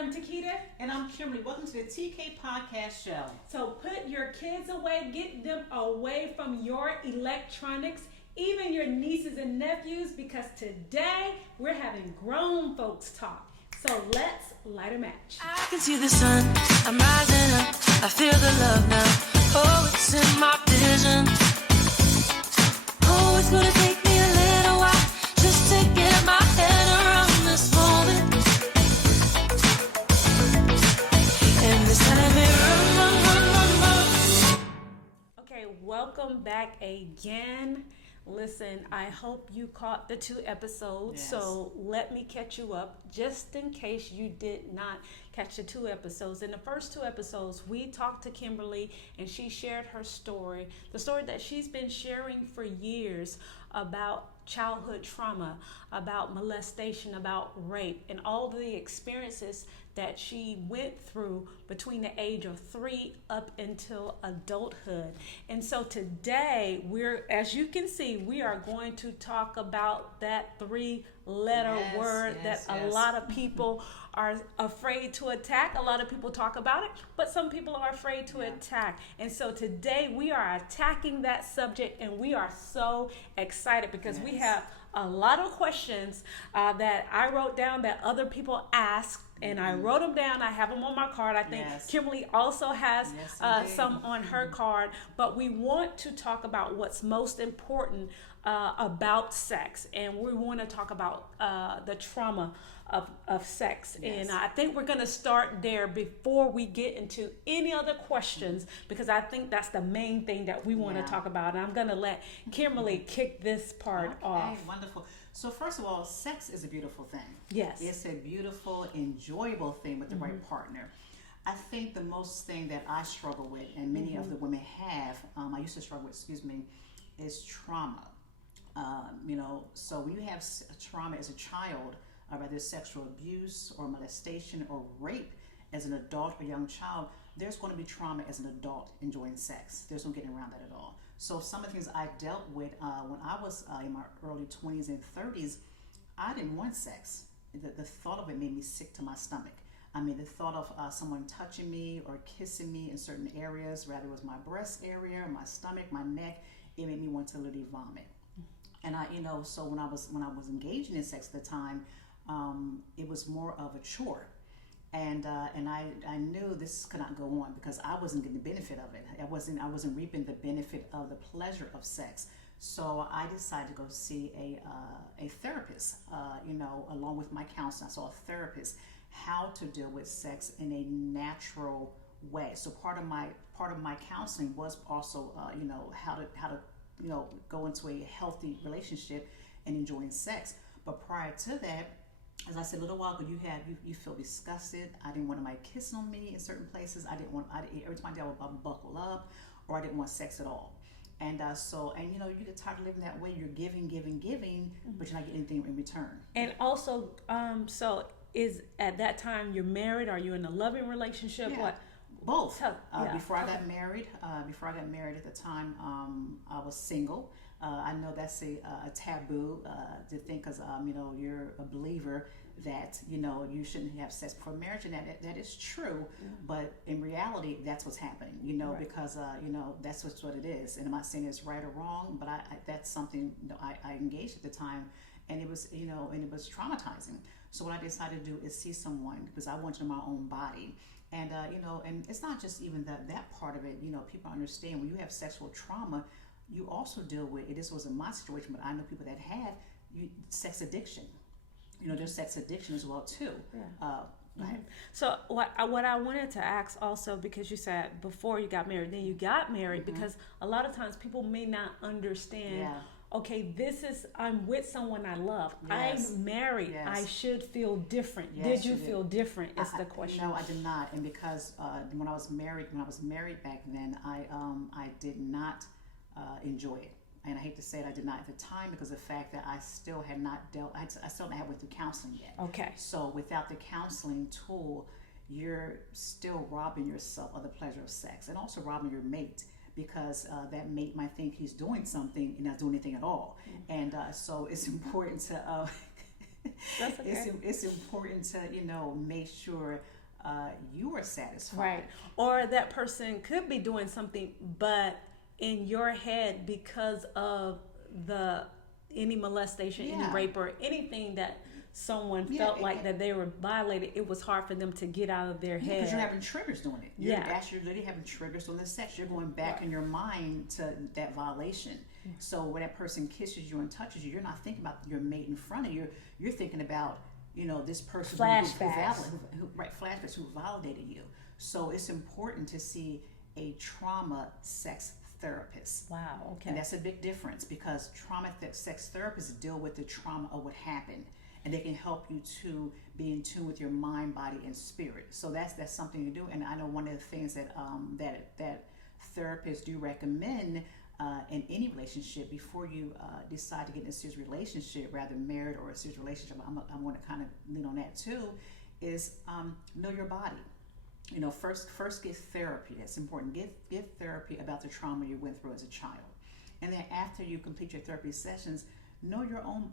I'm Tquita. And I'm Kimberly. Welcome to the TK Podcast Show. So put your kids away, get them away from your electronics, even your nieces and nephews, because today we're having grown folks talk. So let's light a match. I can see the sun, I'm rising up, I feel the love now, oh it's in my vision. Oh, it's gonna take me a little while just to get my head around this moment. And this time it run. Okay, welcome back again. Listen, I hope you caught the 2 episodes, Yes. So let me catch you up just in case you did not catch the 2 episodes. In the first 2 episodes, we talked to Kimberly and she shared her story, the story that she's been sharing for years about childhood trauma, about molestation, about rape, and all the experiences that she went through between the age of 3 up until adulthood. And so today as you can see, we are going to talk about that 3-letter word that a lot of people are afraid to attack. A lot of people talk about it, but some people are afraid to attack. And so today we are attacking that subject, and we are so excited because we have a lot of questions that I wrote down that other people asked, and I wrote them down. I have them on my card. I think Kimberly also has some on her card, but we want to talk about what's most important about sex, and we want to talk about the trauma of sex. And I think we're going to start there before we get into any other questions, because I think that's the main thing that we want to talk about. And I'm going to let Kimberly kick this part off. Wonderful. So first of all, sex is a beautiful thing. Yes. It's a beautiful, enjoyable thing with the right partner. I think the most thing that I struggle with, and many of the women have, I used to struggle with, is trauma. So when you have trauma as a child, whether it's sexual abuse or molestation or rape as an adult or young child, there's going to be trauma as an adult enjoying sex. There's no getting around that at all. So some of the things I dealt with when I was in my early 20s and 30s, I didn't want sex. The thought of it made me sick to my stomach. I mean, the thought of someone touching me or kissing me in certain areas, whether it was my breast area, my stomach, my neck, it made me want to literally vomit. And so when I was engaging in sex at the time, it was more of a chore. And I knew this could not go on because I wasn't getting the benefit of it. I wasn't reaping the benefit of the pleasure of sex. So I decided to go see a therapist. Along with my counselor, I saw a therapist how to deal with sex in a natural way. So part of my counseling was also how to go into a healthy relationship and enjoying sex. But prior to that, as I said a little while ago, you feel disgusted. I didn't want anybody kissing on me in certain places. Every time I would buckle up, or I didn't want sex at all. And you get tired of living that way. You're giving, but you're not getting anything in return. And also, so is at that time you're married? Are you in a loving relationship? Yeah. What? Both. Before I got married at the time, I was single. I know that's a taboo to think, because you're a believer that you shouldn't have sex before marriage, and that is true. But in reality, that's what's happening. Because that's what it is. And I'm not saying it's right or wrong, but that's something I engaged at the time, and it was traumatizing. So what I decided to do is see someone, because I wanted my own body. And and it's not just even that part of it. People understand when you have sexual trauma, you also deal with it. This wasn't my situation, but I know people that have sex addiction. There's sex addiction as well too. So what I wanted to ask also, because you said before you got married, then you got married, because a lot of times people may not understand. Okay, I'm with someone I love. Yes. I'm married. Yes. I should feel different. Yes, Did you feel different? Is the question. No, I did not. And because when I was married back then, I did not enjoy it. And I hate to say it, I did not at the time, because of the fact that I still had not I still hadn't went through counseling yet. Okay. So without the counseling tool, you're still robbing yourself of the pleasure of sex, and also robbing your mate, because that mate might think he's doing something and not doing anything at all. And so it's important to That's okay. It's important to, make sure you are satisfied. Right. Or that person could be doing something, but in your head, because of the any molestation, any Yeah. rape, or anything that someone Yeah, felt like that they were violated, it was hard for them to get out of their Because head. you're having triggers doing it. You're literally having triggers on the sex. You're going back Right. in your mind to that violation. So when that person kisses you and touches you, you're not thinking about your mate in front of you. You're thinking about, this person Flashbacks. flashbacks who validated you. So it's important to see a trauma sex therapist. Wow. Okay. And that's a big difference, because sex therapists deal with the trauma of what happened, and they can help you to be in tune with your mind, body, and spirit. So that's something to do. And I know one of the things that that therapists do recommend in any relationship, before you decide to get in a serious relationship, rather married or a serious relationship, I'm going to kind of lean on that too, is know your body. First get therapy. That's important. Get therapy about the trauma you went through as a child, and then after you complete your therapy sessions, know your own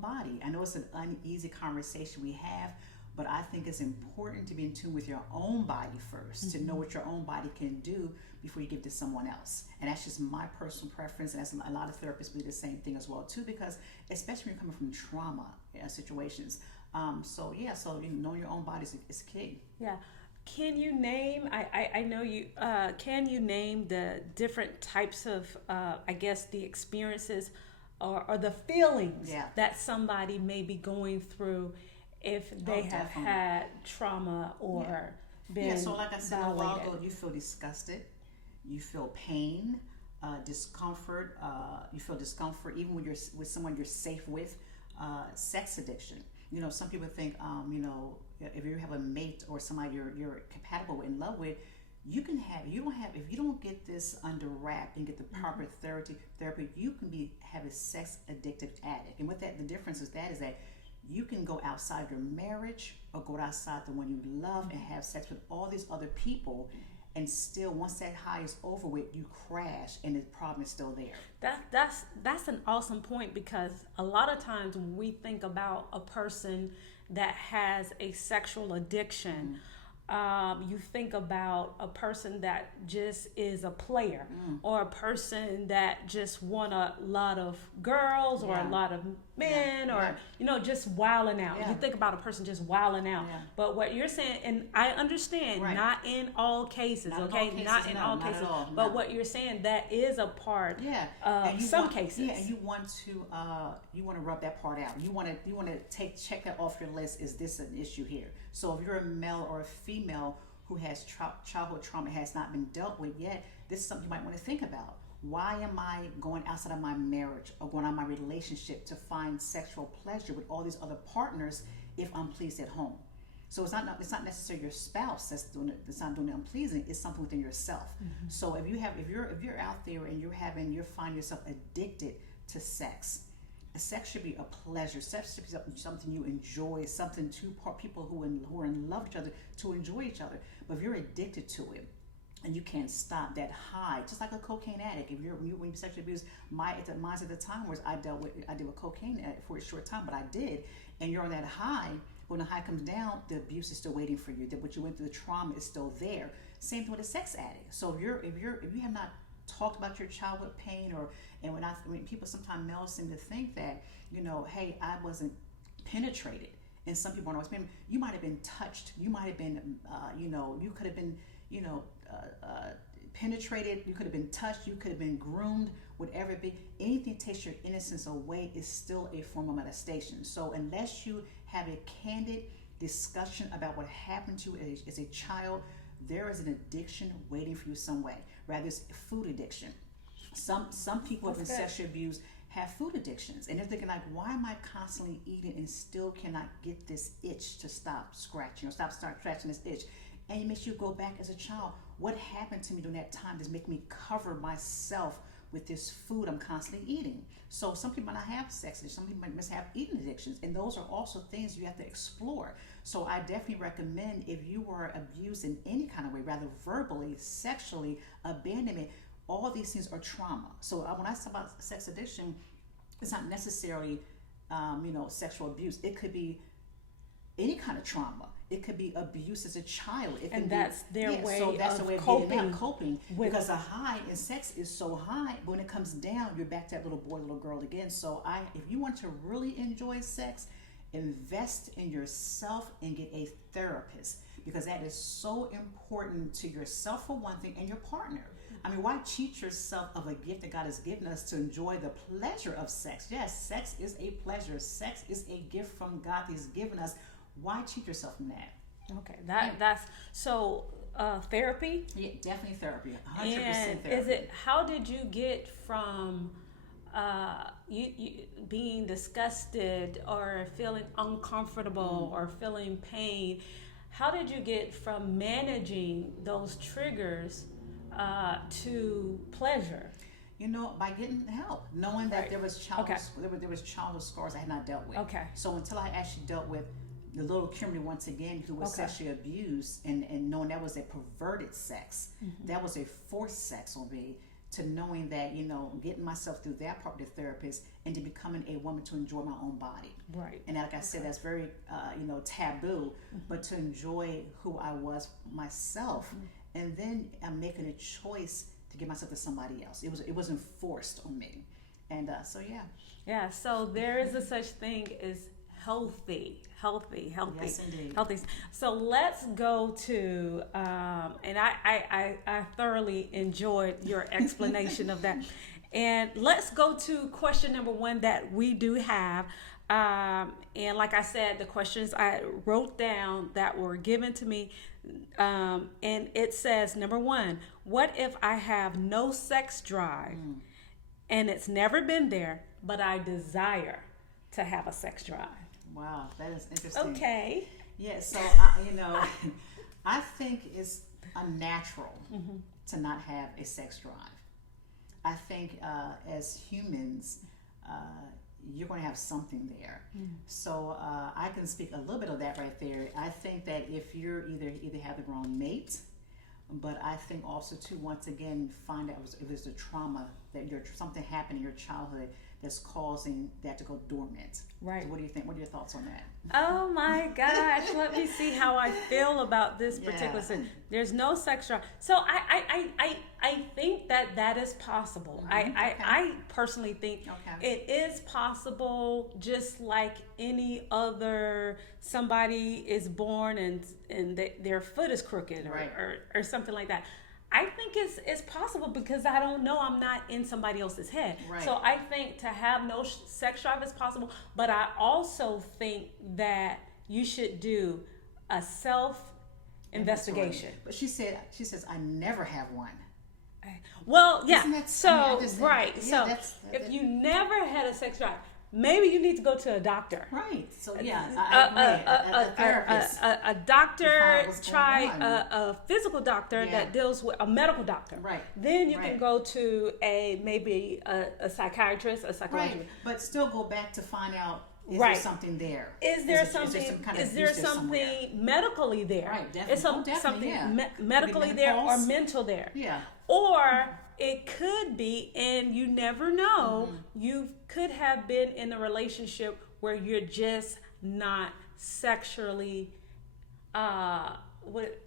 body. I know it's an uneasy conversation we have, but I think it's important to be in tune with your own body first, to know what your own body can do before you give to someone else. And that's just my personal preference, and that's a lot of therapists do the same thing as well too, because especially when you're coming from trauma situations. So knowing your own body is key. Yeah. Can you name, I know you, can you name the different types of, I guess, the experiences or the feelings that somebody may be going through if they have definitely. had trauma or been So like I said a while violated? ago, you feel disgusted, you feel pain, discomfort, you feel discomfort even when you're with someone you're safe with. Sex addiction. Some people think, if you have a mate or somebody you're compatible with, in love with, if you don't get this under wrap and get the proper therapy, you can have a sex addictive addict. And with that, the difference is that you can go outside your marriage or go outside the one you love and have sex with all these other people, and still, once that high is over with, you crash and the problem is still there. That's an awesome point, because a lot of times when we think about a person that has a sexual addiction, you think about a person that just is a player, or a person that just want a lot of girls or a lot of men, or just wilding out. You think about a person just wilding out. But what you're saying, and I understand, not in all cases, not in all cases, but what you're saying, that is a part of some cases. Yeah, and you want to rub that part out. You want to check that off your list. Is this an issue here? So if you're a male or a female who has childhood trauma has not been dealt with yet, this is something you might want to think about. Why am I going outside of my marriage or going out of my relationship to find sexual pleasure with all these other partners if I'm pleased at home? So it's not necessarily your spouse that's not doing the unpleasing. It's something within yourself. So if you're out there and you're finding yourself addicted to sex. Sex should be a pleasure. Sex should be something you enjoy, something two people who are in love with each other to enjoy each other. But if you're addicted to it and you can't stop that high, just like a cocaine addict. When you sexually abuse, mine at the time was I dealt with cocaine for a short time, but I did. And you're on that high. When the high comes down, the abuse is still waiting for you. That what you went through, the trauma is still there. Same thing with a sex addict. So if you have not talked about your childhood pain, when people sometimes males seem to think that, hey, I wasn't penetrated, and some people don't always. You might have been touched. You might have been, you could have been, penetrated. You could have been touched. You could have been groomed. Whatever it be, anything that takes your innocence away is still a form of molestation. So unless you have a candid discussion about what happened to you as a child, there is an addiction waiting for you some way. Rather, it's food addiction. Some people who have been sexually abused have food addictions, and they're thinking like, why am I constantly eating and still cannot get this itch to stop scratching or start scratching this itch? And it makes you go back as a child. What happened to me during that time that's making me cover myself with this food I'm constantly eating? So some people might not have sex addictions, some people might have eating addictions, and those are also things you have to explore. So I definitely recommend, if you were abused in any kind of way, rather verbally, sexually, abandonment, all these things are trauma. So when I talk about sex addiction, it's not necessarily sexual abuse. It could be any kind of trauma. It could be abuse as a child. It And can that's be, their way so that's of the way of coping getting out, coping. with- Because the high in sex is so high, but when it comes down, you're back to that little boy, little girl again. So if you want to really enjoy sex, invest in yourself and get a therapist, because that is so important to yourself for one thing, and your partner. I mean, why cheat yourself of a gift that God has given us to enjoy the pleasure of sex? Yes, sex is a pleasure. Sex is a gift from God that He's given us. Why cheat yourself from that? Okay, that's so therapy. Yeah, definitely therapy. 100% And therapy. how did you get from you being disgusted or feeling uncomfortable or feeling pain? How did you get from managing those triggers to pleasure? By getting help, knowing that Right. there was there was childhood scars I had not dealt with. Okay. So until I actually dealt with the little Kimberly once again, who was Okay. sexually abused, and knowing that was a perverted sex, that was a forced sex on me, to knowing that, getting myself through that part with the therapist, and to becoming a woman to enjoy my own body. Right. And like I said, that's very, taboo, but to enjoy who I was myself, and then I'm making a choice to give myself to somebody else. It wasn't forced on me, and so yeah. Yeah. So there is a such thing as healthy. Yes, indeed. Healthy. So let's go to, and I thoroughly enjoyed your explanation of that. And let's go to question number 1 that we do have. And like I said, the questions I wrote down that were given to me, and it says, number 1, what if I have no sex drive and it's never been there, but I desire to have a sex drive? Wow, that is interesting. Okay. Yeah, so I think it's unnatural to not have a sex drive. I think as humans, you're going to have something there. So I can speak a little bit of that right there. I think that if you're either have the wrong mate, but I think also too, once again, find out if there's a trauma that something happened in your childhood that's causing that to go dormant. Right. So what do you think? What are your thoughts on that? Oh my gosh, let me see how I feel about this particular thing. There's no sex drive. So I think that is possible. I personally think it is possible, just like any other, somebody is born and their foot is crooked or something like that. I think it's possible, because I don't know, I'm not in somebody else's head. Right. So I think to have no sex drive is possible, but I also think that you should do a self-investigation. But she says, I never have one. Well, yeah. Isn't that- So, I mean, right. yeah, So if you never had a sex drive, maybe you need to go to a doctor. Right. So yeah, I agree. A therapist. A doctor, what's going try on. a physical doctor that deals with a medical doctor. Right. Then you Right. can go to maybe a psychiatrist, a psychologist. Right. But still go back to find out, is Right. there something there? Is there some something? kind of Is there abuse there somewhere? something medically there? Right, definitely. Is Oh, definitely, something yeah. medically Could be there or menopause. mental there? Yeah. Or it could be, and you never know, you could have been in a relationship where you're just not sexually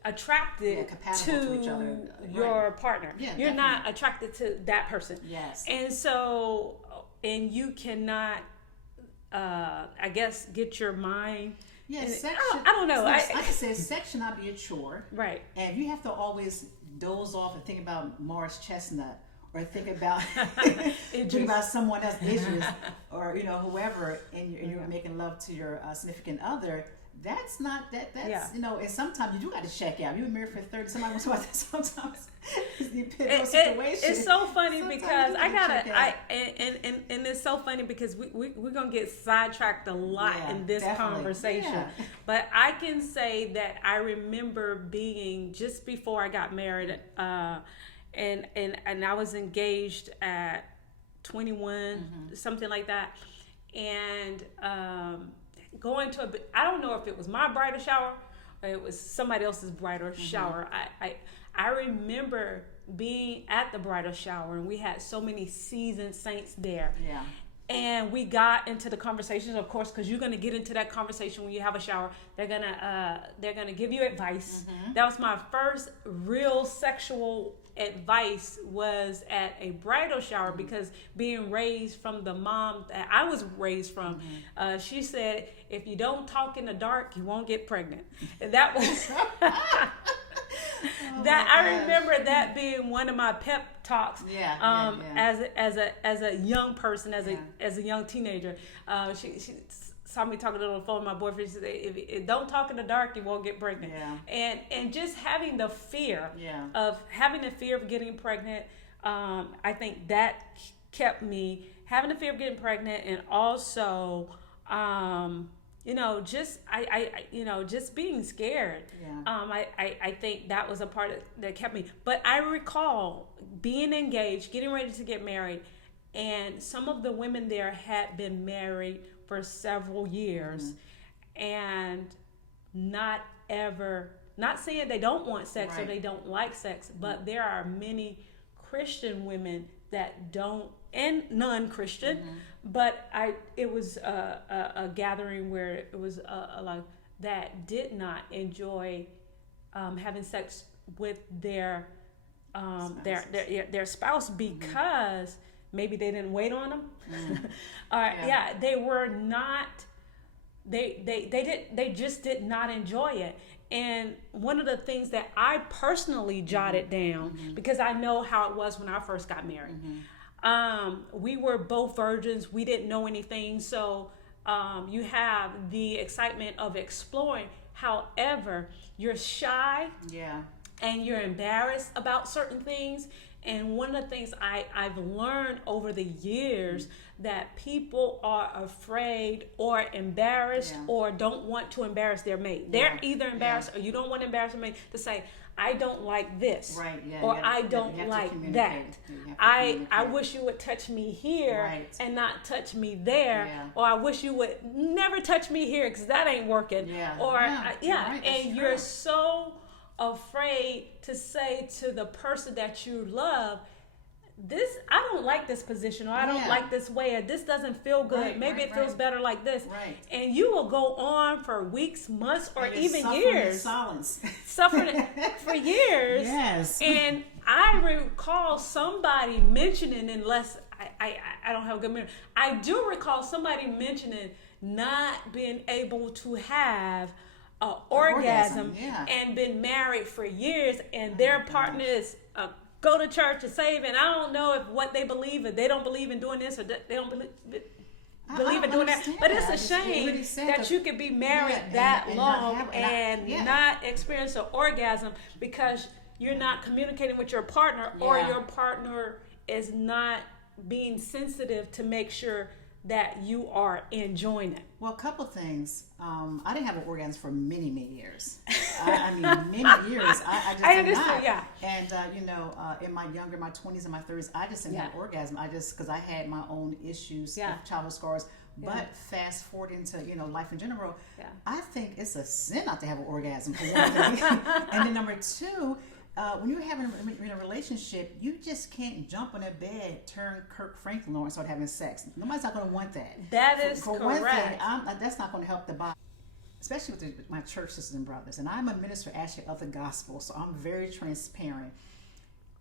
attracted compatible to each other. your Right. partner. Yeah, you're not definitely. attracted to that person. Yes. And so, and you cannot, I guess, get your mind. Yeah, and sex I don't know. Like I said, sex should not be a chore. Right. And you have to always doze off and think about Morris Chestnut, or think about someone else, Idris, or whoever, and you're making love to your significant other. That's not that's and sometimes you do got to check out. You've been married for 30. Somebody wants to watch that sometimes. It's the epitome situation. It's so funny Sometimes because you I check gotta out. and it's so funny because we're gonna get sidetracked a lot in this definitely. conversation. Yeah. But I can say that I remember being just before I got married, and I was engaged at 21, something like that, and going to I don't know if it was my bridal shower or it was somebody else's bridal shower. I remember being at the bridal shower, and we had so many seasoned saints there. Yeah. And we got into the conversations, of course, because you're gonna get into that conversation when you have a shower. They're gonna give you advice. That was my first real sexual advice, was at a bridal shower, because being raised from the mom that I was raised from, she said, if you don't talk in the dark, you won't get pregnant. And that was that I remember that being one of my pep talks. As a young person, as a young teenager, she saw me talking on the phone with my boyfriend. She said, if don't talk in the dark, you won't get pregnant. And just having the fear of getting pregnant, I think that kept me having the fear of getting pregnant, and also just being scared. I think that was a part that kept me. But I recall being engaged, getting ready to get married, and some of the women there had been married for several years, and not saying they don't want sex or they don't like sex, but there are many Christian women that don't, and non-Christian, but it was a gathering where it was a lot that did not enjoy having sex with their spouse, because maybe they didn't wait on them, they were not. They just did not enjoy it. And one of the things that I personally jotted down, because I know how it was when I first got married. We were both virgins. We didn't know anything. So you have the excitement of exploring. However, you're shy. And you're embarrassed about certain things. And one of the things I've learned over the years, that people are afraid or embarrassed or don't want to embarrass their mate. They're either embarrassed or you don't want to embarrass your mate, to say, I don't like this, or I don't like that. I wish you would touch me here and not touch me there, or I wish you would never touch me here because that ain't working. And you're so afraid to say to the person that you love, this, I don't like this position, or I don't like this way, or this doesn't feel good. Maybe it feels better like this. And you will go on for weeks, months, or even years. Suffering for years. And I recall somebody mentioning, unless I don't have a good memory, I do recall somebody mentioning not being able to have an orgasm and been married for years, and their partner is go to church and save, and I don't know if what they believe, if they don't believe in doing this, or they don't believe in doing that. But it's a shame that you could be married that long and not experience an orgasm because you're not communicating with your partner, or your partner is not being sensitive to make sure that you are enjoying it. Well, a couple things. I didn't have an orgasm for many, many years. I mean, many years. I just I understand, And, in my 20s and my 30s, I just didn't have an orgasm. because I had my own issues of childhood scars. But fast forward into, life in general, I think it's a sin not to have an orgasm, for one thing. And then number two, when you're in a relationship, you just can't jump on a bed, turn Kirk Franklin on, and start having sex. Nobody's not going to want that. That is for correct. One thing, that's not going to help the body, especially with my church sisters and brothers. And I'm a minister actually of the gospel, so I'm very transparent.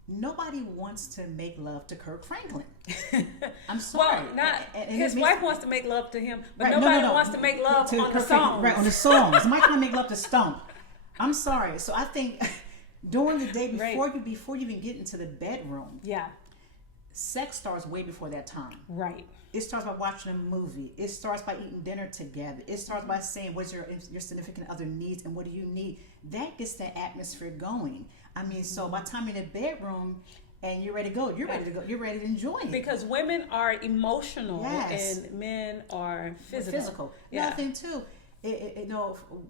Nobody wants to make love to Kirk Franklin. I'm sorry. Well, his wife wants to make love to him, but nobody wants to make love on the songs. Right, on the songs. Somebody can make love to Stomp. I'm sorry. So I think during the day before you even get into the bedroom, sex starts way before that time. Right. It starts by watching a movie. It starts by eating dinner together. It starts by saying, what's your significant other needs and what do you need? That gets the atmosphere going. I mean, so by the time you're in the bedroom and you're ready to go, you're ready to enjoy it. Because women are emotional and men are physical. Another thing too,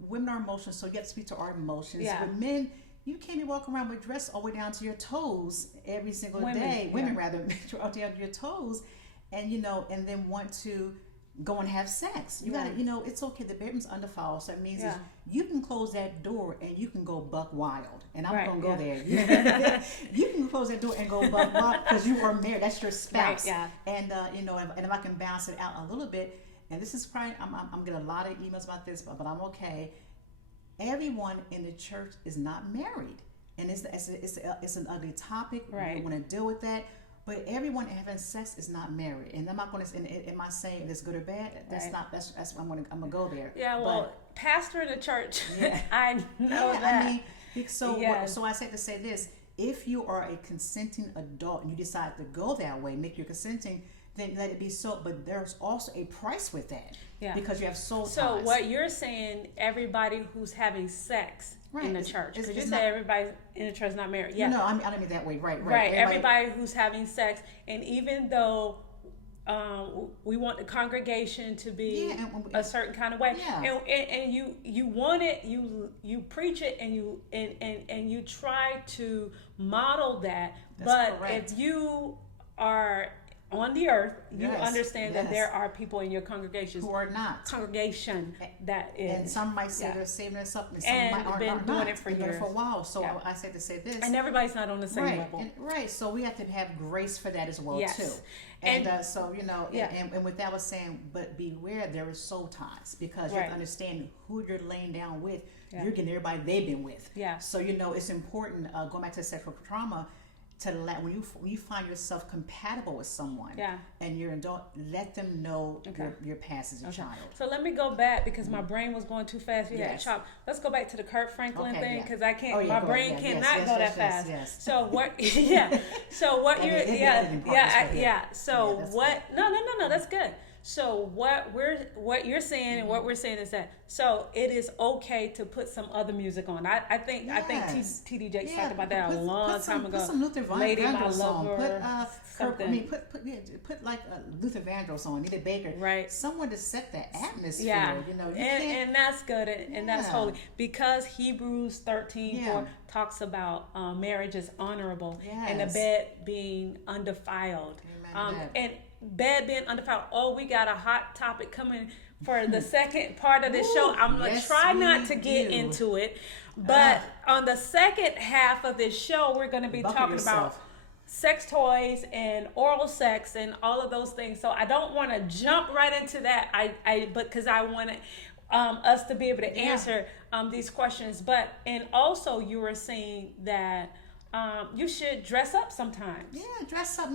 women are emotional, so you have to speak to our emotions. But men, you can't be walking around with dress all the way down to your toes every single day. Women rather, all down to your toes, and and then want to go and have sex. You gotta, it's okay. The bedroom's undefiled, so it means is you can close that door and you can go buck wild. And I'm gonna go there. You can close that door and go buck wild because you are married. That's your spouse. Right, and and if I can balance it out a little bit, and this is probably I'm getting a lot of emails about this, but I'm okay. Everyone in the church is not married, and it's an ugly topic. Right. We don't want to deal with that. But everyone having sex is not married, and I'm not going to. Am I saying it's good or bad? That's not. That's. I'm gonna go there. Yeah. Well, pastor in the church. I know that. I mean, so I said to say this: if you are a consenting adult and you decide to go that way, make your consenting, then let it be so. But there's also a price with that. Yeah. Because you have soul ties. So what you're saying, everybody who's having sex. Right. In the church, because you say everybody in the church is not married. Yeah, no, I don't mean that way. Right. Everybody who's having sex, and even though we want the congregation to be a certain kind of way, and you want it, you preach it, and you try to model that. That's correct. If you are on the earth, you understand that there are people in your congregations who are not congregation that is, and some might say they're saving us up, and some might been doing it for years, for a while. So I said to say this, and everybody's not on the same level, so we have to have grace for that as well too. And so and with that I was saying, but beware, there is soul ties, because you have to understand who you're laying down with. You're getting everybody they've been with. So it's important. Going back to sexual trauma. To when you find yourself compatible with someone and you're an adult, let them know your past as a child. So let me go back, because my brain was going too fast. Chop. Let's go back to the Kurt Franklin thing, because I can't. My brain cannot go that fast. So what? So what you're? So what? No. That's good. So what you're saying and what we're saying is that it is okay to put some other music on. I think T.D. Jakes talked about that a long time ago. Put some Luther Lady Vandross song. Put like Luther Vandross on, Nita Baker. Right. Someone to set the atmosphere. Yeah. And that's good and that's holy, because Hebrews 13:4 talks about marriage is honorable and the bed being undefiled. And bed being undefiled. Oh, we got a hot topic coming for the second part of this show. I'm going to try not to get into it. But on the second half of this show, we're going to be talking about sex toys and oral sex and all of those things. So I don't want to jump right into that. Because I want us to be able to answer these questions. And also you were saying that you should dress up sometimes. Yeah, dress up.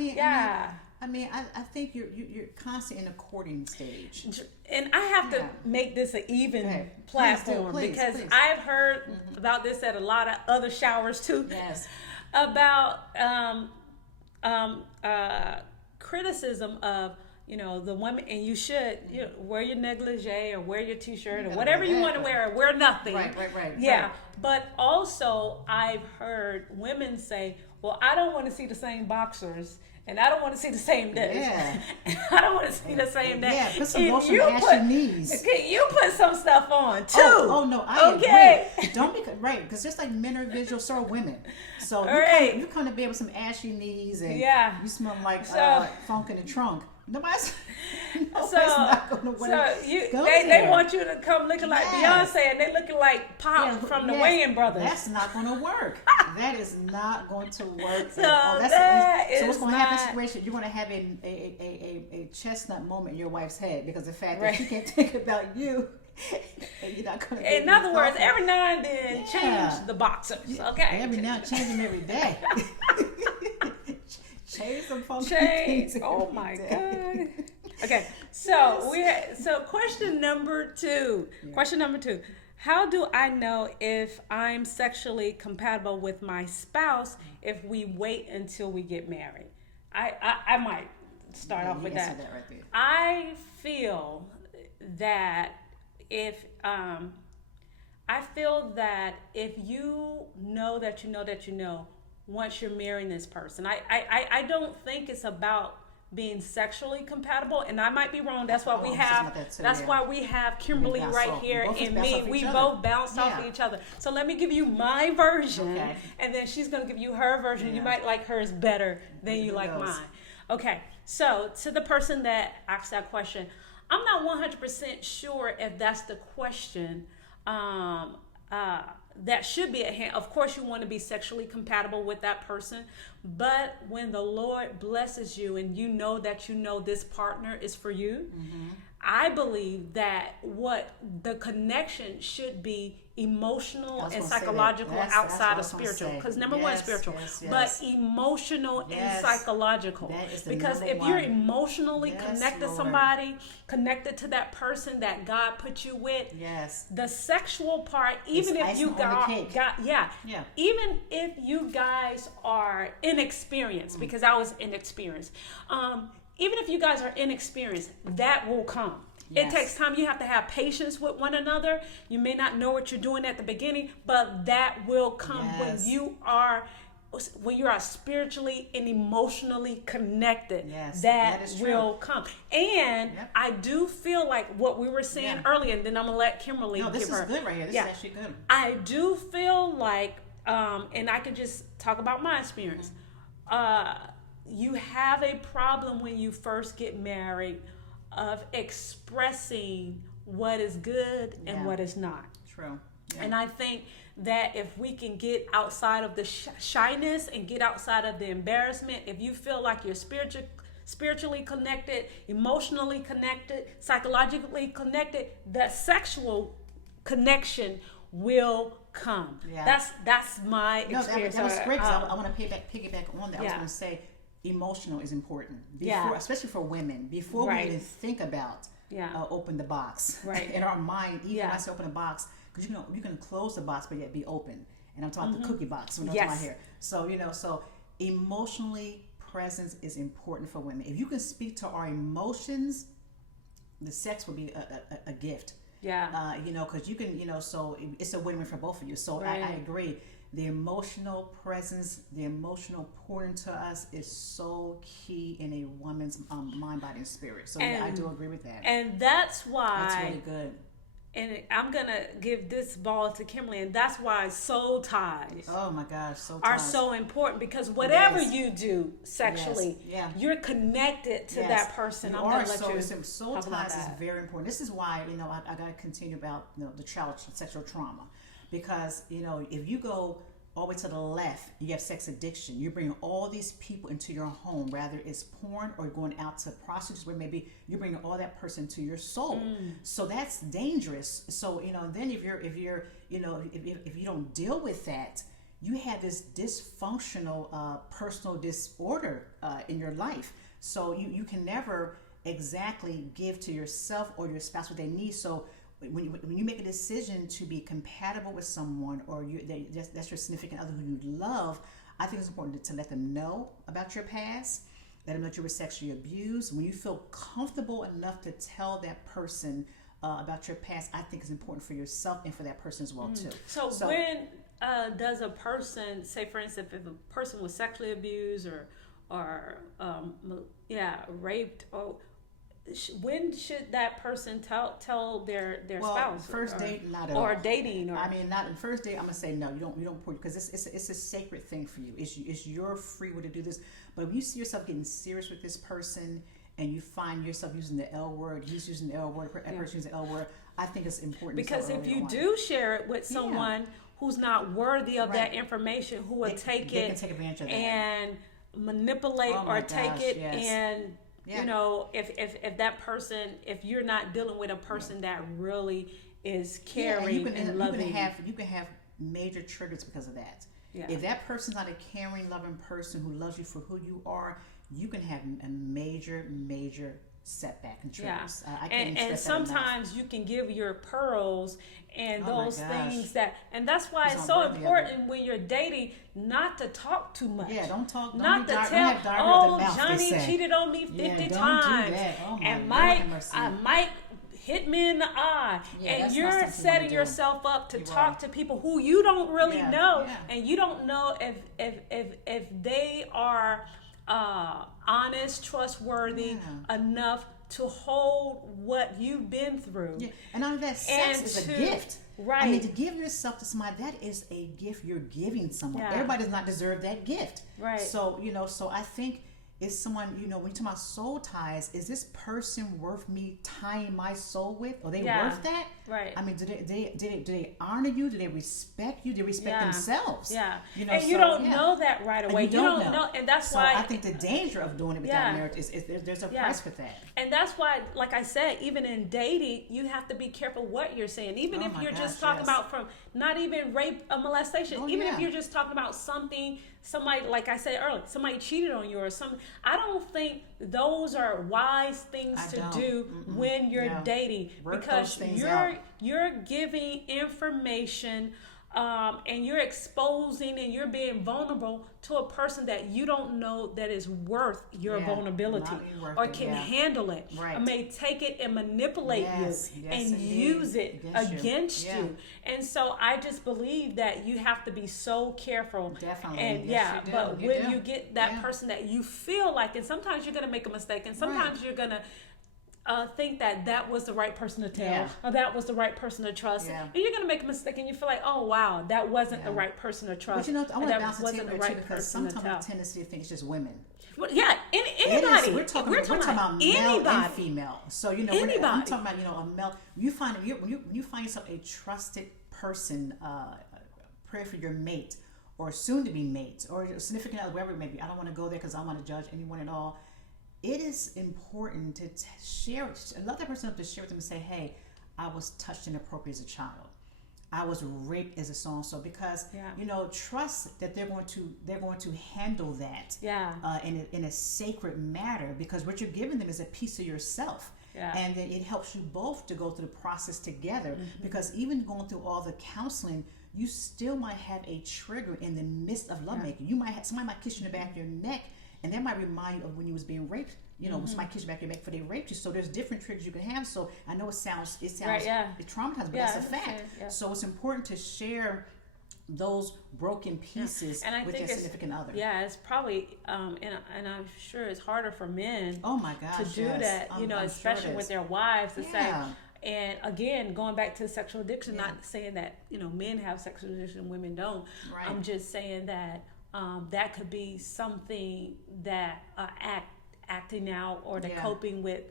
I think you're constantly in a courting stage. And I have to make this an even platform, because I've heard about this at a lot of other showers too. Yes. About criticism of the women, and you should wear your negligee or wear your t-shirt or whatever you want to wear, or wear nothing. Right. Yeah. Right. But also I've heard women say, well, I don't want to see the same boxers. And I don't want to see the same this. Yeah. I don't want to see the same that. Yeah, put some lotion on your knees. Can you put some stuff on too? Oh no, I agree. Don't be because just like men are visual, so are women. So you come to bed with some ashy knees and you smell like funk in the trunk. Nobody's not going to wear. So they want you to come looking like Beyonce, and they looking like Pop from the Wayans Brothers. That's not going to work. That is not going to work. So what's going to happen in this situation? You're going to have a chestnut moment in your wife's head, because the fact that she can't think about you. You're not going to. In other words, every now and then change the boxers. Okay. Change them every day. Change some funky things. Oh my God. Okay, so question number two. Yeah. Question number 2. How do I know if I'm sexually compatible with my spouse if we wait until we get married? I might start off with that. That right there. I feel that if you know that you know once you're marrying this person, I don't think it's about being sexually compatible, and I might be wrong. That's why why we have Kimberly right here and me. We both bounce off of each other. So let me give you my version, and then she's gonna give you her version. You might like hers better than you like mine. Okay. So to the person that asked that question, I'm not 100% sure if that's the question that should be at hand. Of course, you want to be sexually compatible with that person, but when the Lord blesses you and you know that this partner is for you, I believe that what the connection should be emotional and psychological outside of spiritual. Because number one is spiritual, but emotional and psychological. Because if you're emotionally connected to somebody, connected to that person that God put you with, the sexual part, even if you even if you guys are inexperienced, because I was inexperienced, even if you guys are inexperienced, that will come. It takes time. You have to have patience with one another. You may not know what you're doing at the beginning, but that will come when you are spiritually and emotionally connected. That will come. And I do feel like what we were saying earlier, and then I'm gonna let Kimberly give her. This is good right here. This is actually good. I do feel like, and I can just talk about my experience. You have a problem when you first get married of expressing what is good and what is not. True. And I think that if we can get outside of the shyness and get outside of the embarrassment, if you feel like you're spiritually connected, emotionally connected, psychologically connected, the sexual connection will come. That's my experience. That was great. I want to piggyback on that. I was going to say, emotional is important, especially for women. Before we even think about open the box in our mind, even when I say open the box, because you can close the box but yet be open. And I'm talking about the cookie box. When I'm talking about here. So so emotionally, presence is important for women. If you can speak to our emotions, the sex will be a gift. Because you can, so it's a win-win for both of you. So I agree. The emotional presence, the emotional pouring to us is so key in a woman's mind, body, and spirit. So I do agree with that. And that's why. That's really good. And I'm going to give this ball to Kimberly, and that's why soul ties. Oh my gosh, soul are ties. so important, because whatever you do sexually, you're connected to that person. I'm going to let you soul ties is very important. This is why, I got to continue about the child sexual trauma. Because, if you go all the way to the left, you have sex addiction. You're bringing all these people into your home, whether it's porn or going out to prostitutes, where maybe you're bringing all that person to your soul. So that's dangerous. So, then if you don't deal with that, you have this dysfunctional personal disorder in your life. So you can never exactly give to yourself or your spouse what they need. So when you make a decision to be compatible with someone, or that's your significant other who you love, I think it's important to let them know about your past, let them know that you were sexually abused. When you feel comfortable enough to tell that person about your past, I think it's important for yourself and for that person as well too. So when does a person, say for instance, if a person was sexually abused or raped, or when should that person tell their spouse? First date, not at all. Or dating, or not in first date. I'm gonna say no. You don't because it's a sacred thing for you. It's your free will to do this. But when you see yourself getting serious with this person, and you find yourself using the L word, he's using the L word, that person using the L word, I think it's important. Because if you do share it with someone who's not worthy of that information, who will take it, can take advantage of that and manipulate take it and. If that person, if you're not dealing with a person that really is caring and loving, you can have major triggers because of that. If that person's not a caring, loving person who loves you for who you are, you can have a major setback and triggers. And sometimes you can give your pearls and those things and that's why it's so important when you're dating not to talk too much. Don't talk. Not to tell, Johnny cheated on me 50 times. And Mike hit me in the eye. And you're setting yourself up to talk to people who you don't really know. And you don't know if they are honest, trustworthy enough to hold what you've been through. And all of that, sex is a gift. Right. I mean, to give yourself to somebody, that is a gift you're giving someone. Everybody does not deserve that gift. Right. So, so I think is someone, when you talk about soul ties, is this person worth me tying my soul with? Are they worth that? Right. I mean, do they honor you? Do they respect you? Do they respect themselves? Yeah. And you don't know that right away. You don't know. And that's so why I think the danger of doing it without marriage is there's a price for that. And that's why, like I said, even in dating, you have to be careful what you're saying. Even if you're just talking about from not even rape or molestation, even if you're just talking about somebody, like I said earlier, somebody cheated on you or something. I don't think those are wise things to do when you're dating, because you're giving information and you're exposing and you're being vulnerable to a person that you don't know that is worth your vulnerability or can handle it or may take it and manipulate you and use it against you. And so I just believe that you have to be so careful. Definitely. And but when you get that person that you feel like, and sometimes you're going to make a mistake, and sometimes you're going to think that was the right person to tell, or that was the right person to trust, and you're gonna make a mistake, and you feel like, oh wow, that wasn't the right person to trust. But I want to bounce the table too, because sometimes I have a tendency to think it's just women. Well, anybody. We're talking about male and female. So anybody. I'm talking about a male. You find when you find yourself a trusted person, pray for your mate or soon to be mate or a significant other, wherever it may be. I don't want to go there because I don't want to judge anyone at all. It is important to share. Let that person up to share with them and say, "Hey, I was touched inappropriately as a child. I was raped as a so and so." Because trust that they're going to handle that in a sacred matter. Because what you're giving them is a piece of yourself. And then it helps you both to go through the process together. Because even going through all the counseling, you still might have a trigger in the midst of lovemaking. You might have somebody might kiss you in the back of your neck. And that might remind you of when you was being raped. Somebody kissed you back your neck before they raped you. So there's different triggers you can have. So I know it sounds it's traumatizing, but that's a fact. So it's important to share those broken pieces with your significant other. Yeah, it's probably, and I'm sure it's harder for men. Oh my gosh, to do that. Especially with their wives to say. And again, going back to sexual addiction, not saying that men have sexual addiction, women don't. Right. I'm just saying that. That could be something that acting out or the coping with,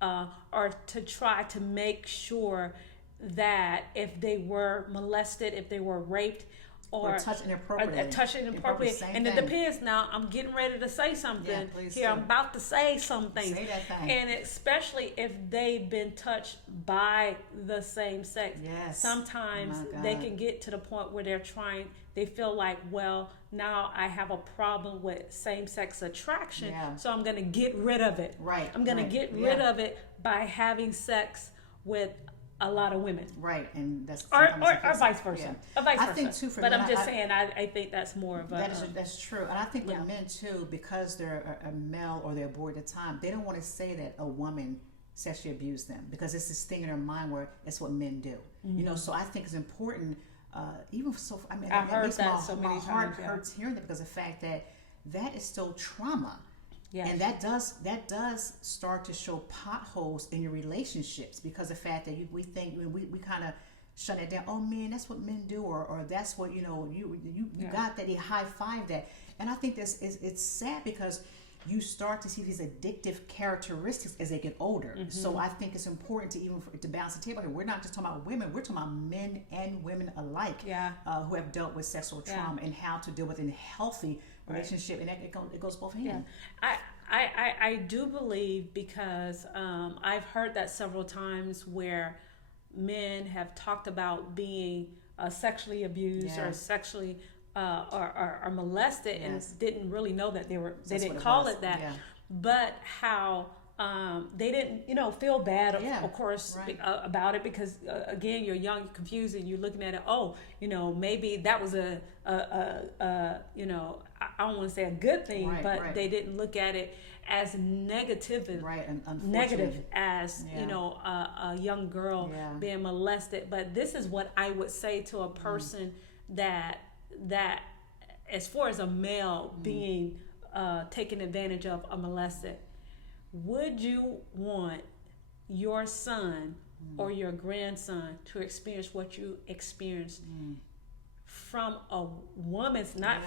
or to try to make sure that if they were molested, if they were raped, or touched inappropriately. And it depends. Now, I'm getting ready to say something here. I'm about to say something. Say that thing. And especially if they've been touched by the same sex. Yes. Sometimes they can get to the point where they feel like, well, now I have a problem with same-sex attraction, so I'm going to get rid of it. Right. I'm going to get rid of it by having sex with a lot of women. Right, and that's or vice versa. Yeah. I think too. But I'm just saying, I think that's more of a. That's true, and I think with men too, because they're a male or they're bored at the time, they don't want to say that a woman sexually abused them because it's this thing in their mind where it's what men do. So I think it's important. Even so, I've heard that so many times. My heart hurts hearing that because of the fact that is still trauma. Yes. And that does start to show potholes in your relationships because the fact that we think we kind of shut it down. Oh man, that's what men do, or that's what you got that. He high five that, and I think it's sad because you start to see these addictive characteristics as they get older. So I think it's important to balance the table here. We're not just talking about women; we're talking about men and women alike who have dealt with sexual trauma and how to deal with it in a healthy relationship, and it goes both hands. I do believe because I've heard that several times where men have talked about being sexually abused or sexually or molested and didn't really know that they didn't call it that, but how they didn't feel bad of course about it because again you're young, you're confused, and you're looking at it maybe that was I don't want to say a good thing, but they didn't look at it as negative as a young girl being molested. But this is what I would say to a person that as far as a male being taken advantage of or molested, would you want your son or your grandson to experience what you experienced from a woman's, not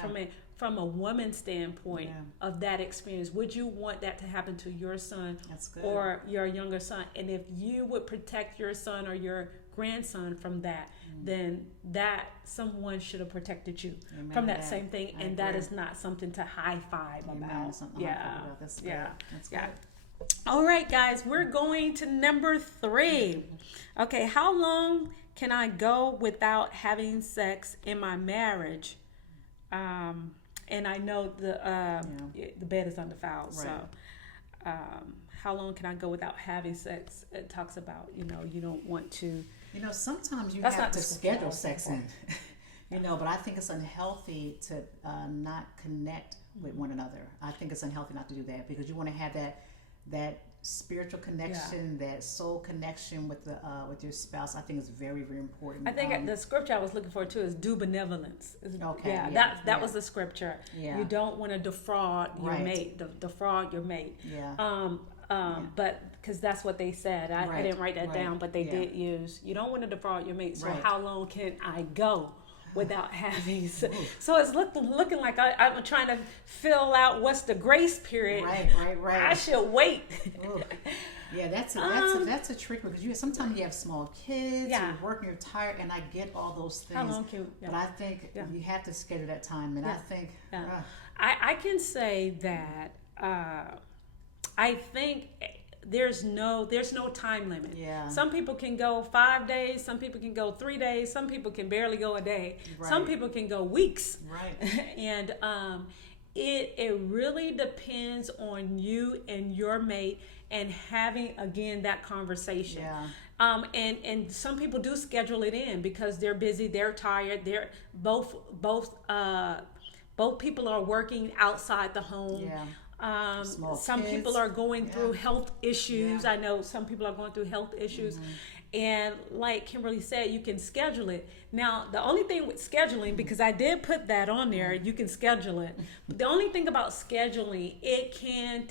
from a woman's standpoint of that experience. Would you want that to happen to your son or your younger son? And if you would protect your son or your grandson from that, then that someone should have protected you from that same thing. And that is not something to high five about. That's good. That's good. All right, guys, we're going to number 3. Okay, how long can I go without having sex in my marriage? And I know the bed is undefiled, so how long can I go without having sex? It talks about, you don't want to. Sometimes you have to schedule sex in, but I think it's unhealthy to not connect with one another. I think it's unhealthy not to do that because you want to have that spiritual connection, that soul connection with your spouse. I think it's very, very important. I think the scripture I was looking for too is do benevolence. That was the scripture. Yeah. You don't want to defraud your mate. Defraud your mate. Yeah. But because that's what they said. I didn't write that down, but they did use. You don't want to defraud your mate. So how long can I go without having sex? So it's looking like I'm trying to fill out what's the grace period. Right. I should wait. Yeah, that's a trick because sometimes you have small kids, you're working, you're tired, and I get all those things. How long can but I think you have to schedule that time, and I think I can say that I think there's no time limit. Yeah. Some people can go 5 days, some people can go 3 days, some people can barely go a day. Right. Some people can go weeks. Right. And it really depends on you and your mate and having again that conversation. Yeah. And some people do schedule it in because they're busy, they're tired, they're both people are working outside the home. Yeah. Some kids. People are going through health issues. I know some people are going through health issues. And like Kimberly said, you can schedule it. Now, the only thing with scheduling, because I did put that on there, you can schedule it. But the only thing about scheduling, it can,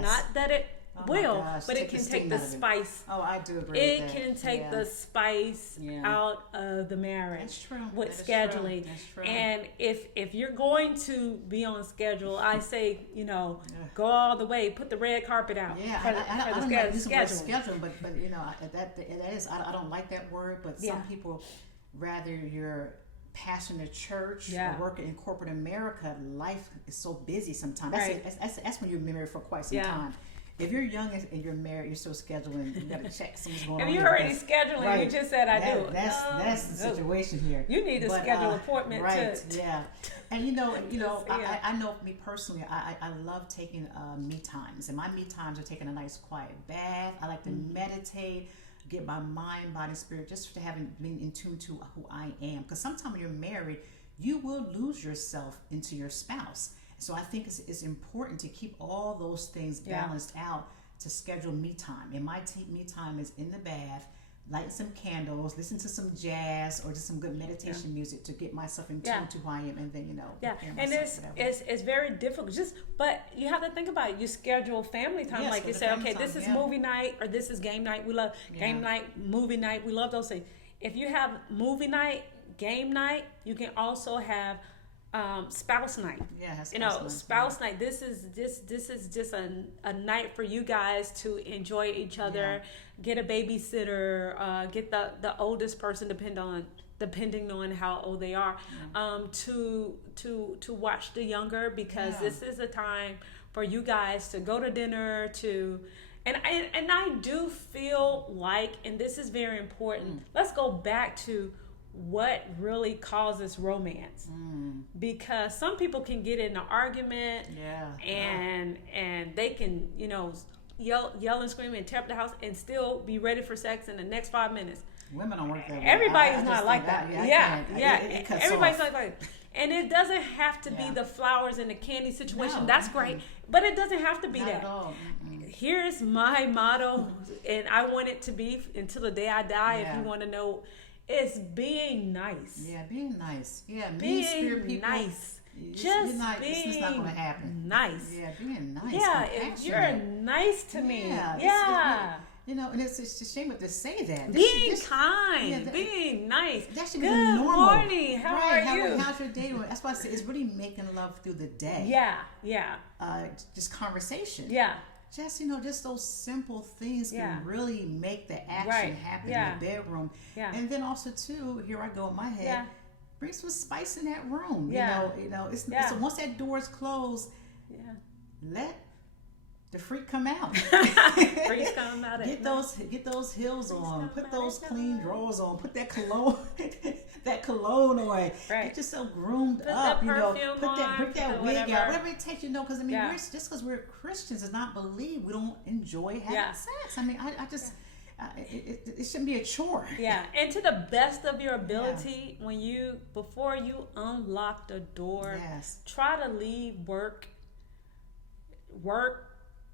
not that it will, but it can take the spice. Oh, I do agree with that. It can take the spice out of the marriage. That's true. With scheduling. That's true. And if you're going to be on schedule, I say, go all the way, put the red carpet out. Yeah, I don't know this word scheduling, but that is I don't like that word, but some people rather you're passion at church or working in corporate America, life is so busy sometimes. That's when you're married for quite some time. If you're young and you're married, you're still scheduling. You got to check something's going on. If you're already scheduling, you just said I do. That's the situation here. You need to schedule an appointment too. Yeah. And I know me personally, I love taking me times, and my me times are taking a nice quiet bath. I like to meditate, get my mind, body, spirit, just to being in tune to who I am. Because sometimes when you're married, you will lose yourself into your spouse. So I think it's important to keep all those things balanced out, to schedule me time. And my me time is in the bath, light some candles, listen to some jazz or just some good meditation music to get myself in tune to who I am, and then and it's very difficult. But you have to think about it. You schedule family time, like you say, okay, this is movie night or this is game night. We love game night, movie night. We love those things. If you have movie night, game night, you can also have spouse night. Spouse night. This is just a night for you guys to enjoy each other. Get a babysitter. Get the oldest person, depending on how old they are, to watch the younger, because this is a time for you guys to go to dinner. And I do feel like, and this is very important. Let's go back to what really causes romance, because some people can get in an argument and they can yell and scream and tear up the house and still be ready for sex in the next 5 minutes. Women don't work that way. Everybody's not like that. Everybody's not like that. And it doesn't have to be the flowers and the candy situation. No. That's great, but it doesn't have to be not that. At all. Here's my motto, and I want it to be until the day I die. If you want to know, it's being nice. Yeah, being nice. Yeah, being spirit people, nice. It's not going to happen. Nice. Yeah, being nice. Yeah, if you're nice to me. Yeah. You know, and it's a shame to say that. Being kind, yeah, being nice. That should be Good the normal. morning. How are you? How's your day doing? That's why I say it's really making love through the day. Yeah. Just conversation. Yeah. Just, just those simple things can really make the action happen in the bedroom. Yeah. And then also too, here I go in my head. Yeah. Bring some spice in that room. Yeah. It's so once that door is closed, let the freak come out. Freaks come out. Get those heels on. Put those clean drawers on. Put that cologne on. Right. Get yourself groomed Put up. that perfume Put that wig whatever. out. Whatever it takes, because just because we're Christians does not believe we don't enjoy having sex. I mean, I just. It shouldn't be a chore. Yeah, and to the best of your ability, before you unlock the door, try to leave work,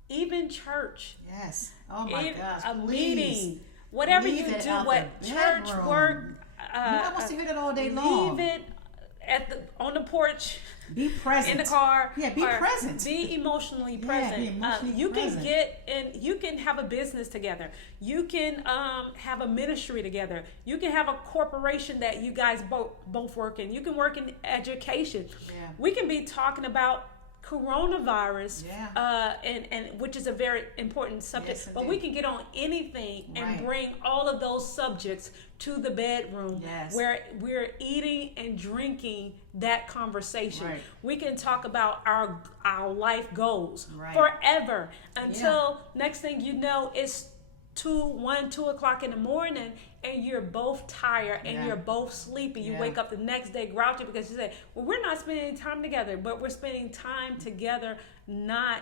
even church. Yes. Oh my gosh. A please. Meeting, whatever Leave you it do, out what the church bedroom. work. I want to hear that all day long. Leave it on the porch. Be present. In the car. Yeah, be present. Be emotionally present. Be emotionally you present. You can have a business together. You can have a ministry together. You can have a corporation that you guys both work in. You can work in education. Yeah. We can be talking about coronavirus, Yeah. And which is a very important subject. Yes, but we can get on anything and bring all of those subjects to the bedroom where we're eating and drinking that conversation. Right. We can talk about our life goals forever until next thing you know it's 2 o'clock in the morning and you're both tired and you're both sleepy. You wake up the next day grouchy because you say, well, we're not spending any time together, but we're spending time together, not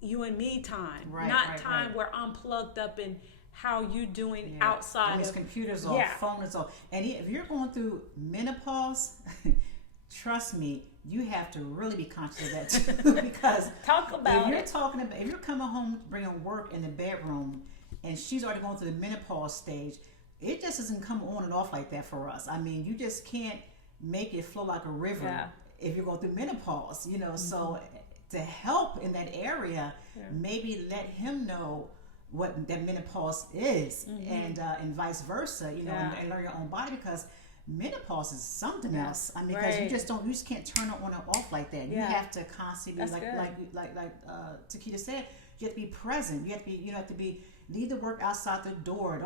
you and me time. Time where I'm plugged up in how you doing outside. His computer's off, phone is off. And if you're going through menopause, trust me, you have to really be conscious of that too. Because if you're coming home bringing work in the bedroom and she's already going through the menopause stage, it just doesn't come on and off like that for us. I mean, you just can't make it flow like a river if you're going through menopause, So to help in that area, maybe let him know what that menopause is, and vice versa, and learn your own body, because menopause is something else. I mean, because you just can't turn it on and off like that. You have to constantly, like Tquita said, you have to be present. You have to be leave the work outside the door.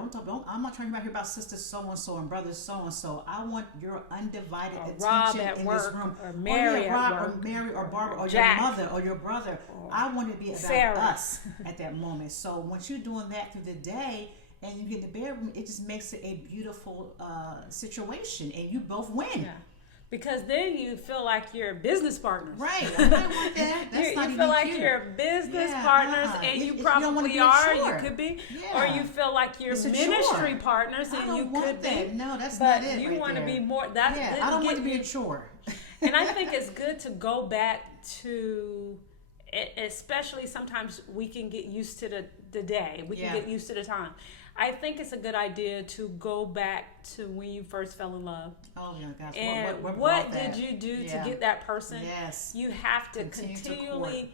I'm not trying to hear about sister so and so and brother so and so. I want your undivided attention in this room. Or Mary Rob or Mary or Barbara or Jack. your mother or your brother. I want it to be about Sarah. us at that moment. So once you're doing that through the day and you get in the bedroom, it just makes it a beautiful situation, and you both win. Yeah. Because then you feel like you're business partners. Right. I don't want that. That's not you even feel like cute. you're business partners, and you probably are. You could be. Yeah. Or you feel like you're ministry partners, and you could be. No, that's but not it. you right want there. to be more. I don't want to be a chore. And I think it's good to go back to, especially sometimes we can get used to the day. We can get used to the time. I think it's a good idea to go back to when you first fell in love. Oh my gosh! And what did you do to get that person? Yes. You have to continually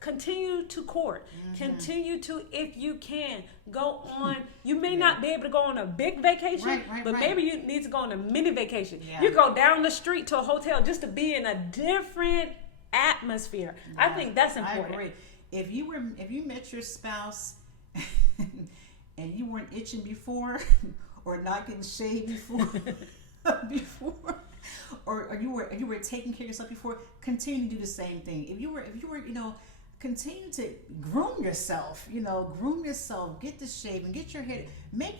continue to court. Continue to, if you can, go on. You may not be able to go on a big vacation, but maybe you need to go on a mini vacation. Yeah. You go down the street to a hotel just to be in a different atmosphere. Yeah. I think that's important. I agree. If you met your spouse and you weren't itching before, or not getting shaved before, or you were taking care of yourself before, continue to do the same thing. If you were, continue to groom yourself. Groom yourself. Get the shave and get your hair.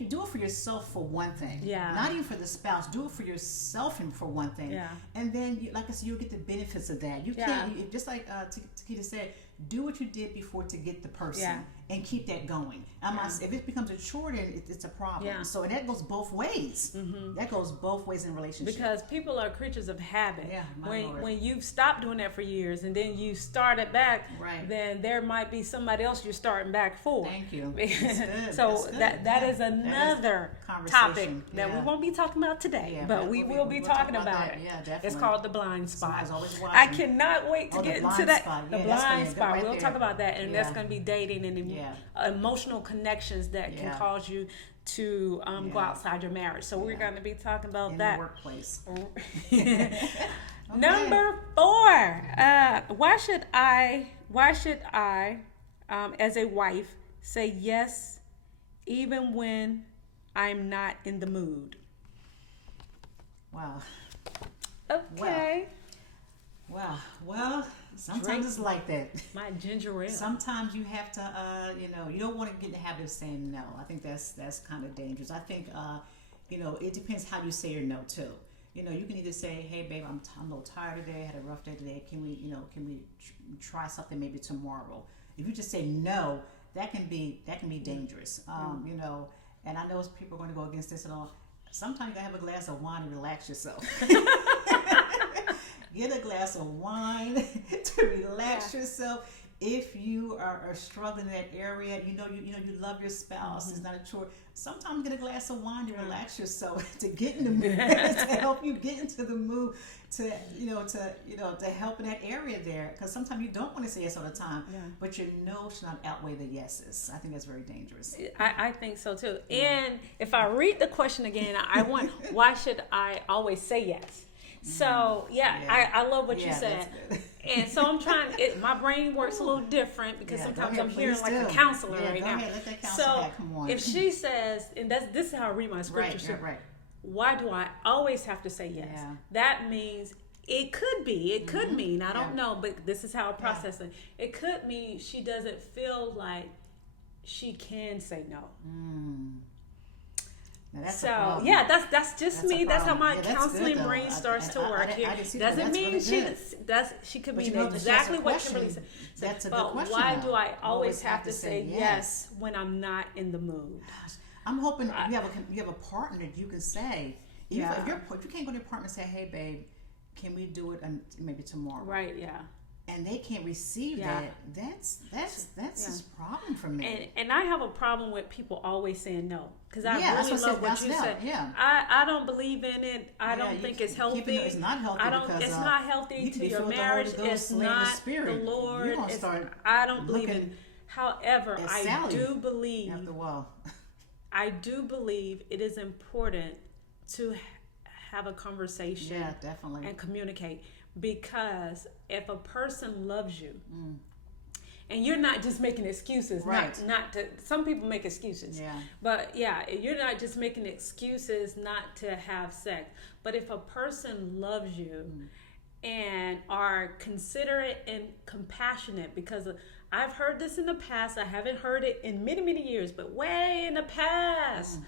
Do it for yourself for one thing. Yeah. Not even for the spouse. Do it for yourself and for one thing. Yeah. And then, like I said, you'll get the benefits of that. You can't. Just like Tquita said, do what you did before to get the person, and keep that going. If it becomes a chore, then it's a problem. Yeah. So that goes both ways. Mm-hmm. That goes both ways in relationships. Because people are creatures of habit. Yeah, when you've stopped doing that for years and then you started back, then there might be somebody else you're starting back for. Thank you. That's good. So that is another conversation. topic that we Yeah. won't be talking about today, Yeah, but we will be we'll talk talking about about that. it. Yeah, definitely. It's called the blind spot. Somebody's always I watching. cannot wait to The get into blind that. spot. The Yeah, that's gonna blind be good spot. right We'll there. talk about that, and that's Yeah. going to be dating and Yeah. emotional connections that can Yeah. cause you to go Yeah. outside your marriage. So we're Yeah. going to be talking about In that. the workplace. Number 4. Why should I, as a wife, say yes even when I'm not in the mood? Wow. Okay. Wow. Well, sometimes Drink it's like that. my ginger ale. Sometimes you have to, you don't want to get in the habit of saying no. I think that's kind of dangerous. I think, it depends how you say your no too. You can either say, "Hey, babe, I'm a little tired today. I had a rough day today. Can we try something maybe tomorrow?" If you just say no, that can be dangerous. And I know people are going to go against this and all. Sometimes you gotta have a glass of wine to relax yourself. Get a glass of wine to relax yourself. If you are struggling in that area, you love your spouse. It's not a chore. Sometimes get a glass of wine to relax yourself, to get in the mood, to help you get into the mood, to help in that area there. Because sometimes you don't want to say yes all the time, but your no should not outweigh the yeses. I think that's very dangerous. I think so too. And if I read the question again, I want, why should I always say yes? So I love what you said. And so I'm trying. My brain works a little different because sometimes I'm hearing like a counselor right now. Ahead, let that counselor come on. If she says, and this is how I read my scripture. Right. Why do I always have to say yes? Yeah. That means it could be. It could mean, I don't know, but this is how I process it. It could mean she doesn't feel like she can say no. Now that's that's just me. That's how my counseling good, brain starts to work here. Doesn't mean she could mean exactly what Kimberly said. That's a good But question. why do I always have to say yes when I'm not in the mood? I'm hoping you have a partner that you can say. If you can't go to your partner and say, "Hey, babe, can we do it maybe tomorrow?" Right. Yeah. And they can't receive that. That's a problem for me. And I have a problem with people always saying no, because I really that's love what you said. I don't believe in it. I don't think it's healthy. It's not healthy. It's not healthy to your marriage. It's not the Lord. I don't believe in it. However, I do believe it is important to have a conversation. Definitely. And communicate. Because if a person loves you, and you're not just making excuses, not to, some people make excuses, but you're not just making excuses not to have sex. But if a person loves you and are considerate and compassionate, because I've heard this in the past, I haven't heard it in many, many years, but way in the past,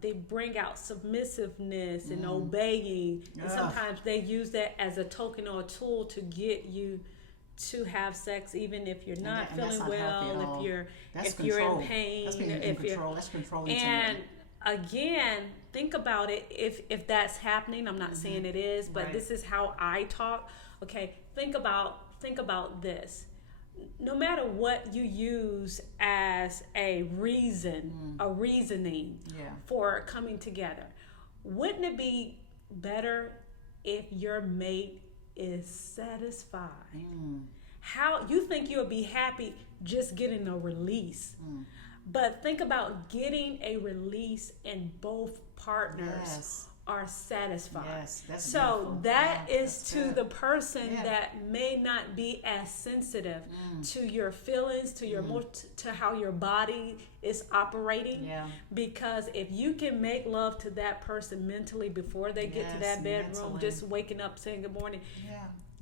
they bring out submissiveness and obeying, and sometimes they use that as a token or a tool to get you to have sex, even if you're not feeling well, if you're in pain, that's controlling. And again, think about it. If that's happening, I'm not saying it is, but this is how I talk. Okay, think about this. No matter what you use as a reasoning for coming together, wouldn't it be better if your mate is satisfied? How you think you'll be happy just getting a release? But think about getting a release and both partners are satisfied. That's so beautiful. that is to good. The person that may not be as sensitive to your feelings, to your to how your body is operating. Because if you can make love to that person mentally before they get to that bedroom, just waking up saying good morning,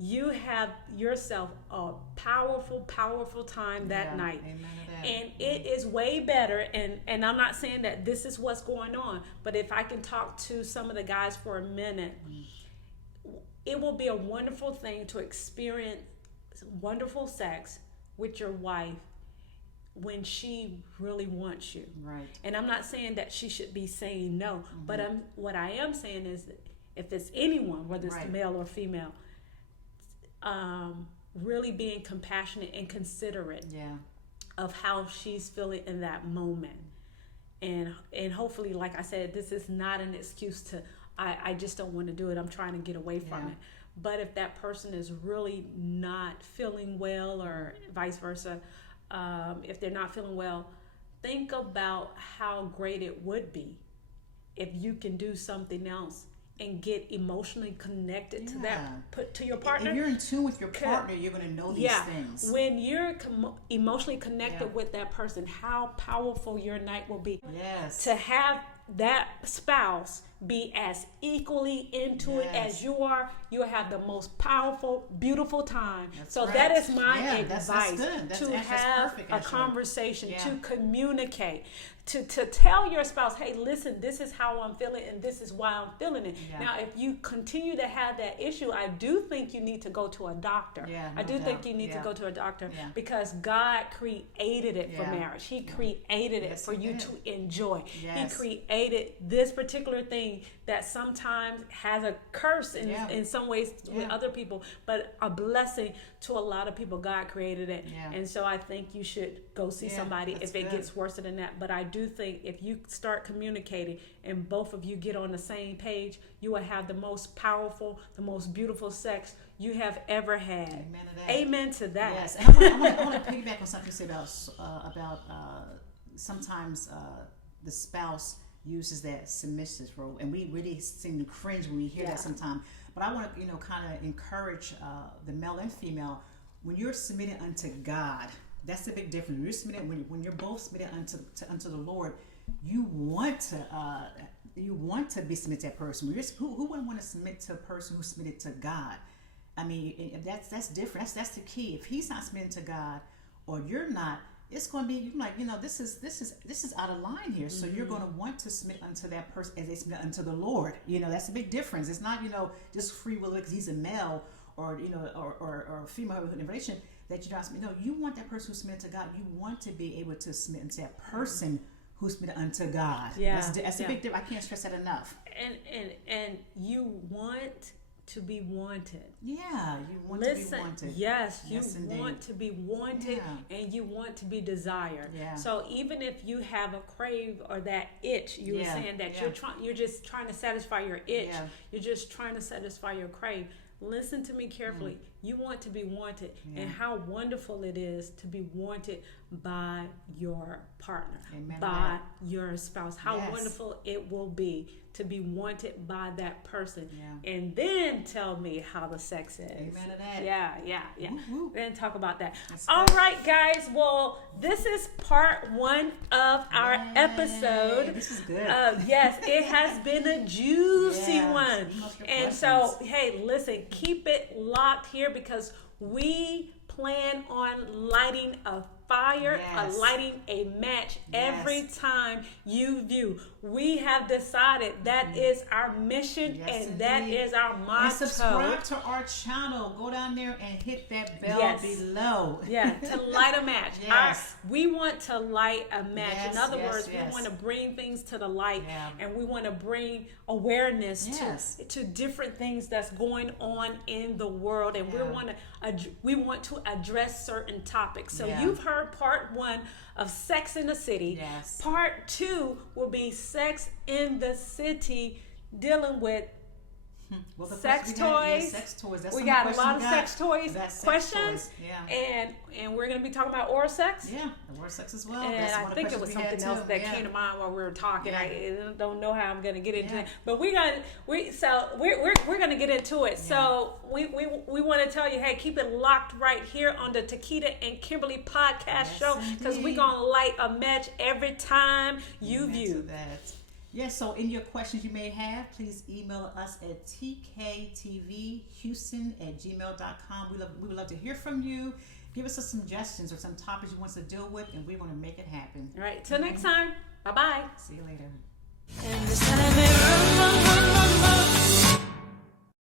you have yourself a powerful time that night. Amen to that. And it is way better, and I'm not saying that this is what's going on, but if I can talk to some of the guys for a minute, it will be a wonderful thing to experience wonderful sex with your wife when she really wants you. Right. And I'm not saying that she should be saying no, but what I am saying is that if it's anyone, whether it's male or female, really being compassionate and considerate. of how she's feeling in that moment. And hopefully, like I said, this is not an excuse to, I just don't want to do it. I'm trying to get away from it. But if that person is really not feeling well, or vice versa, if they're not feeling well, think about how great it would be if you can do something else and get emotionally connected to your partner. If you're in tune with your partner, you're going to know these things. When you're emotionally connected with that person, how powerful your night will be. Yes. To have that spouse be as equally into it as you are, you'll have the most powerful, beautiful time. That's so right. That is my That's advice. good. To have a conversation, Yeah. to communicate, to tell your spouse, hey, listen, this is how I'm feeling and this is why I'm feeling it. Yeah. Now, if you continue to have that issue, I do think you need to go to a doctor. I do think you need to go to a doctor because God created it for marriage. He created it for you to enjoy. He created this particular thing that sometimes has a curse in some ways with other people, but a blessing to a lot of people. God created it. And so I think you should go see somebody if it gets worse than that. But I do think if you start communicating and both of you get on the same page, you will have the most powerful, the most beautiful sex you have ever had. Amen to that. Amen to that. Yes, and I want to piggyback on something you said about sometimes the spouse uses that submissive role, and we really seem to cringe when we hear that sometimes. But I want to, kind of encourage the male and female, when you're submitted unto God. That's the big difference. When you're submitted, when you're both submitted unto the Lord, you want to be submitted to that person. Who wouldn't want to submit to a person who's submitted to God? I mean, that's different. That's the key. If he's not submitted to God, or you're not, it's going to be, you're like, this is out of line here. So you're going to want to submit unto that person as they submit unto the Lord. That's a big difference. It's not, just free will because he's a male or a female in a relation that you're not submitting. No, you want that person who's submitted to God. You want to be able to submit unto that person who's submitted unto God. That's a big difference. I can't stress that enough. And you want to be wanted. Yeah, you want to be wanted. Yes, you indeed. Want to be wanted and you want to be desired. Yeah. So even if you have a crave or that itch, you were saying that you're just trying to satisfy your itch. Yeah. You're just trying to satisfy your crave. Listen to me carefully. You want to be wanted, and how wonderful it is to be wanted by your partner, by your spouse. How wonderful it will be to be wanted by that person. And then tell me how the sex is. Amen to that. Yeah. Woo-hoo. Then talk about that. All right, guys. Well, this is part 1 of our episode. This is good. Yes, it has been a juicy one. And so, hey, listen, keep it locked here because we plan on lighting a fire, lighting a match every time you view. We have decided that is our mission and that is our motto. And subscribe to our channel. Go down there and hit that bell below. To light a match. We want to light a match. In other words, we want to bring things to the light and we want to bring awareness to different things that's going on in the world, and we want to address certain topics. So you've heard part 1 of Sex in the City. Part 2 will be Sex in the City, dealing with sex toys. We got a lot of sex toys questions. And we're going to be talking about oral sex. Oral sex as well. And I think it was something else that came to mind while we were talking. I don't know how I'm going to get into it, but we're going to get into it. So we want to tell you, hey, keep it locked right here on the Tquita and Kimberly podcast show, because we're going to light a match every time you view. Yes, so any your questions you may have, please email us at tktvhouston@gmail.com. We would love to hear from you. Give us some suggestions or some topics you want us to deal with, and we want to make it happen. All right, till next time. Bye-bye. See you later.